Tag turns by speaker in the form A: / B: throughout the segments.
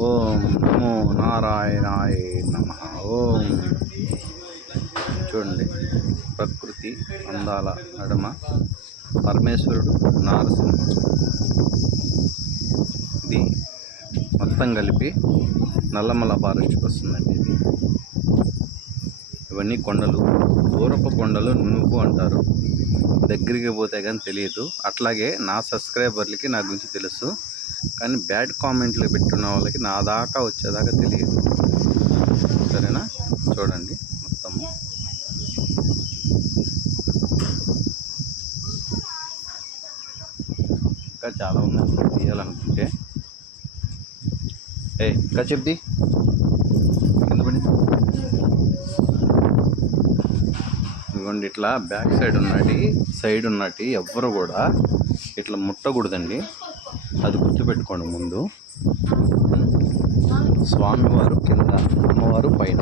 A: ఓం నమో నారాయణాయ నమ. ఓం. చూడండి ప్రకృతి అందాల నడుమ పరమేశ్వరుడు నారసింహుడు. ఇది మొత్తం కలిపి నల్లమల ఫారెస్ట్కి వస్తుందండి ఇది. ఇవన్నీ కొండలు. దూరపు కొండలు నువ్వు అంటారు. దగ్గరికి పోతే కానీ తెలియదు. అట్లాగే నా సబ్స్క్రైబర్లకి నా గురించి తెలుసు. కానీ బ్యాడ్ కామెంట్లు పెట్టున్న వాళ్ళకి నా దాకా వచ్చేదాకా తెలియదు. సరేనా? చూడండి మొత్తము ఇంకా చాలా ఉన్నాయి. తీయాలనుకుంటే. ఏ ఇంకా చెప్ది. కింద పడి. ఇదిగోండి ఇట్లా బ్యాక్ సైడ్ ఉన్నటి సైడ్ ఉన్నటి ఎవ్వరు కూడా ఇట్లా ముట్టకూడదండి. అది గుర్తుపెట్టుకోండి ముందు. స్వామివారు కింద అమ్మవారు పైన.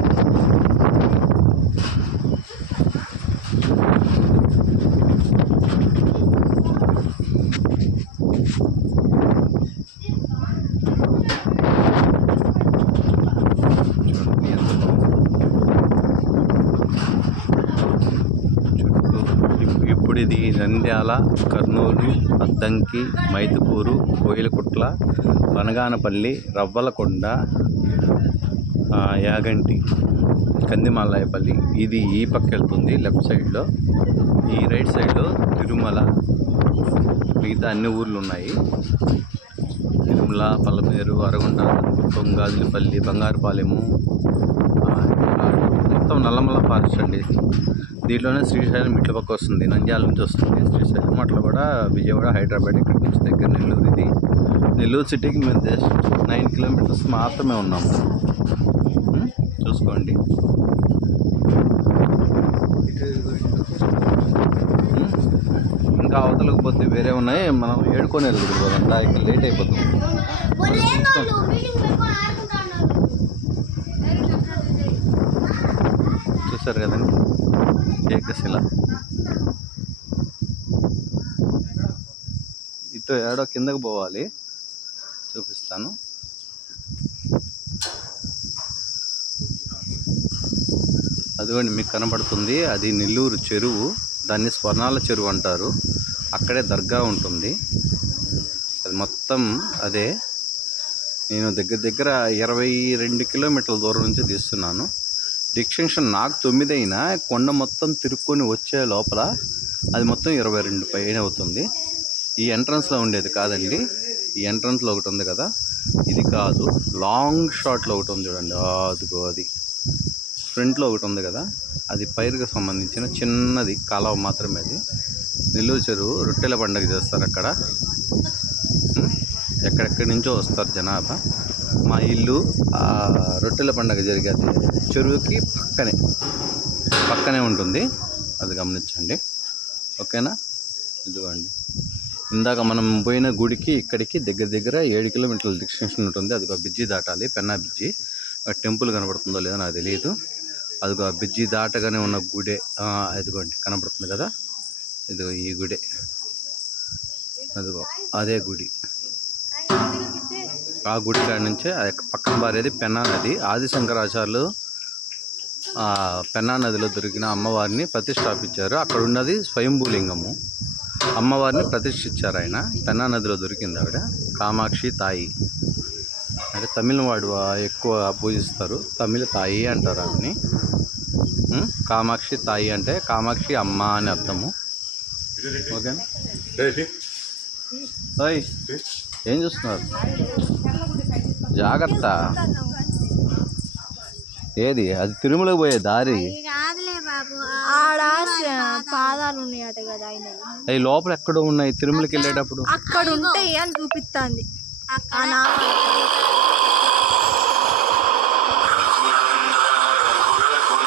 A: నంద్యాల కర్నూలు అద్దంకి మైదుకూరు కోయిలకుట్ల వనగానపల్లి రవ్వలకొండ యాగంటి కందిమాలాయపల్లి ఇది ఈ పక్క వెళ్తుంది లెఫ్ట్ సైడ్లో. ఈ రైట్ సైడ్లో తిరుమల. మిగతా అన్ని ఊర్లు ఉన్నాయి తిరుమల పల్లమేరు అరగొండ దొంగాజులపల్లి బంగారుపాలెము మొత్తం నల్లమల ఫారెస్ట్ అండి దీంట్లోనే శ్రీశైలం ఇట్ల పక్క వస్తుంది నంద్యాల నుంచి వస్తుంది. శ్రీశైలం అట్లా కూడా విజయవాడ హైదరాబాద్ ఇక్కడ నుంచి దగ్గర నెల్లూరు ఇది. నెల్లూరు సిటీకి మేము జస్ట్ నైన్ కిలోమీటర్స్ మాత్రమే ఉన్నాము. చూసుకోండి. ఇంకా అవతలకు పోతే వేరే ఉన్నాయి. మనం ఏడుకొని వెళ్ళకూడదు అంతా ఇక్కడ లేట్ అయిపోతుంది. చూస్తారు కదండి? ఏకశిల ఇటు ఏడో కిందకు పోవాలి. చూపిస్తాను. అదిగోండి మీకు కనబడుతుంది. అది నెల్లూరు చెరువు. దాన్ని స్వర్ణాల చెరువు అంటారు. అక్కడే దర్గా ఉంటుంది. అది మొత్తం అదే. నేను దగ్గర దగ్గర ఇరవై రెండు కిలోమీటర్ల దూరం నుంచి తీస్తున్నాను. డిస్టింక్షన్ నాకు తొమ్మిది అయినా కొండ మొత్తం తిరుక్కొని వచ్చే లోపల అది మొత్తం ఇరవై రెండు పైన అవుతుంది. ఈ ఎంట్రన్స్లో ఉండేది కాదండి. ఈ ఎంట్రన్స్లో ఒకటి ఉంది కదా. ఇది కాదు. లాంగ్ షాట్లో ఒకటి ఉంది చూడండి. అదిగో అది. ఫ్రంట్లో ఒకటి ఉంది కదా. అది పైరుకు సంబంధించిన చిన్నది కాలువ మాత్రమే అది. నెల్లూరు చెరువు రొట్టెల పండుగ చేస్తారు అక్కడ. ఎక్కడెక్కడి నుంచో వస్తారు జనాభా. మా ఇల్లు ఆ రొట్టెల పండగ జరిగేది చెరువుకి పక్కనే పక్కనే ఉంటుంది. అది గమనించండి. ఓకేనా? ఇదిగోండి. ఇందాక మనం పోయిన గుడికి ఇక్కడికి దగ్గర దగ్గర ఏడు కిలోమీటర్ల డిస్టెన్షన్ ఉంటుంది. అదిగో బిజ్జి దాటాలి పెన్నా బిజ్జి ఆ టెంపుల్ కనబడుతుందో లేదో నాకు తెలియదు. అదిగో ఆ బిజ్జి దాటగానే ఉన్న గుడే ఇదిగోండి అదిగోండి కనబడుతుంది కదా? ఇదిగో ఈ గుడే. అదిగో అదే గుడి. ఆ గుడి కాడ నుంచే ఆ పక్కన పారేది పెన్నా నది. ఆది శంకరాచార్యులు పెన్నా నదిలో దొరికిన అమ్మవారిని ప్రతిష్టాపించారు. అక్కడ ఉన్నది స్వయంభూలింగము. అమ్మవారిని ప్రతిష్ఠించారు ఆయన. పెన్నా నదిలో దొరికింది ఆవిడ. కామాక్షి తాయి. అంటే తమిళవాడు ఎక్కువ పూజిస్తారు. తమిళ తాయి అంటారు ఆమెని కామాక్షి తాయి అంటే కామాక్షి అమ్మ అని అర్థము. ఓకేనా? ఓయ్ ఏం చూస్తున్నారు? జాగ్రత్త. ఏది? అది తిరుమలకు పోయే దారి.
B: కాదులే బాబు
C: ఆడ పాదాలు ఉన్నాయట కదా ఆయన.
A: అవి లోపల ఎక్కడో ఉన్నాయి తిరుమలకి వెళ్ళేటప్పుడు.
C: అక్కడ ఉంటాయి అని చూపిస్తుంది?
B: అక్కడ